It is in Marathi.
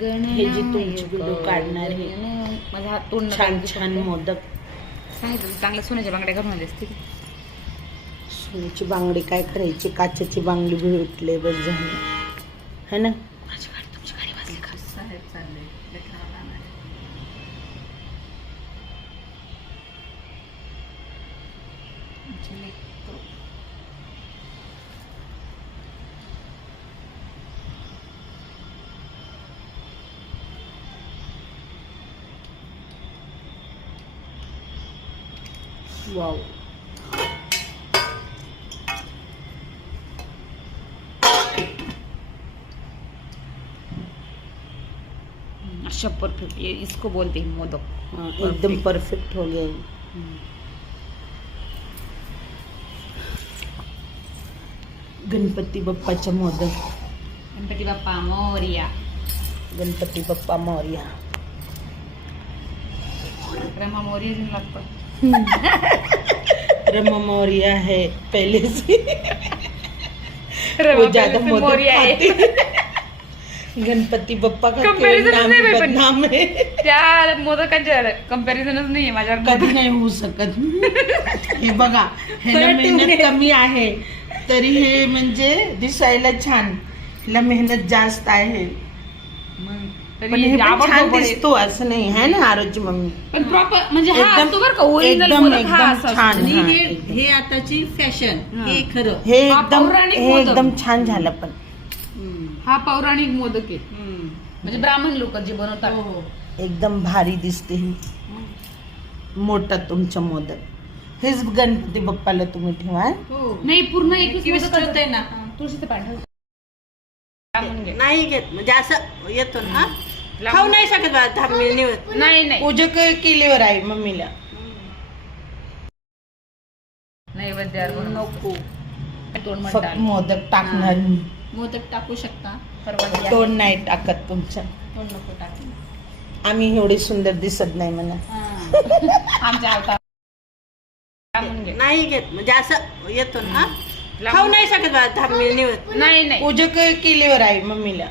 हे जी तुमची व्हिडिओ काढणार आहे माझा हात तोंड छान छान मोदक. सांगितलं चांगल्या सोन्याच्या बांगड्या घालून आले असते. सोन्याची बांगडी काय करायची, काचेची बांगडी भेटले बस झाली है ना. माझी गाडी तुमची गाडी वाजली का? साहेब चालले लेकराला आणायला. आमचे लेकरं. वाव. अच्छा परफेक्ट, ये इसको बोलते हैं मोदक. हाँ, एकदम परफेक्ट हो गया. गणपती बाप्पाच्या मोदक. गणपती बाप्पा मोरया. गणपती बाप्पा मोरया. रमा मोरया लागतं. रमा मोरया है पहले से. रमा वो ज्यादा पहले से मोदक मोरया है. खाते. गणपती बाप्पा का Comparison नाम नाही ही बाई पण. बदनाम है. त्या मोदकांच्या कंपॅरिझनच नाहीये माझ्यावर. कधी नाही होऊ शकत. हे बघा, ह्याला मेहनत कमी आहे तरी हे म्हणजे दिसायला छान. ह्याला मेहनत जास्त आहे पण हे पण छान दिसतो असं नाही है ना आरोग्य मम्मी. पण प्रॉपर म्हणजे हा एकदम- असतो बरं का ओरिजिनल एकदम मोदक हा एकदम असा छान. असतो. हा, हे एकदम. हे आताची फॅशन, हे खरं. हे हा एकदम पौराणिक हे मोदक. एकदम छान झालं पण. हा पौराणिक मोदक आहे. म्हणजे ब्राह्मण लोक जे बनवतात. हो. एकदम भारी दिसते ही. मोठा तुमचा मोदक. हेच गणपती बाप्पाला तुम्ही ठेवा. हो. नाही पूर्ण एकच किती मोदक होतंय ना. तुळशीचं पांढरं. नाही घेत म्हणजे असं येतो ना. खाऊ नाही शकत बा धामी निवत. नाही नाही पूजा केल्यावर आहे मम्मीला. नैवेद्य नको. तोंड फक्त म्हणतात. मोदक टाकणार मी. मोदक टाकू शकता. परवा तोंड नाही टाकत तुमच्या. तोंड नको टाकू. आम्ही एवढे सुंदर दिसत नाही म्हणा. आमच्या अवतार नाही घेत म्हणजे असं येतो ना. खाऊ नाही शकत बा धामी निवत. नाही नाही पूजा केल्यावर आहे मम्मीला.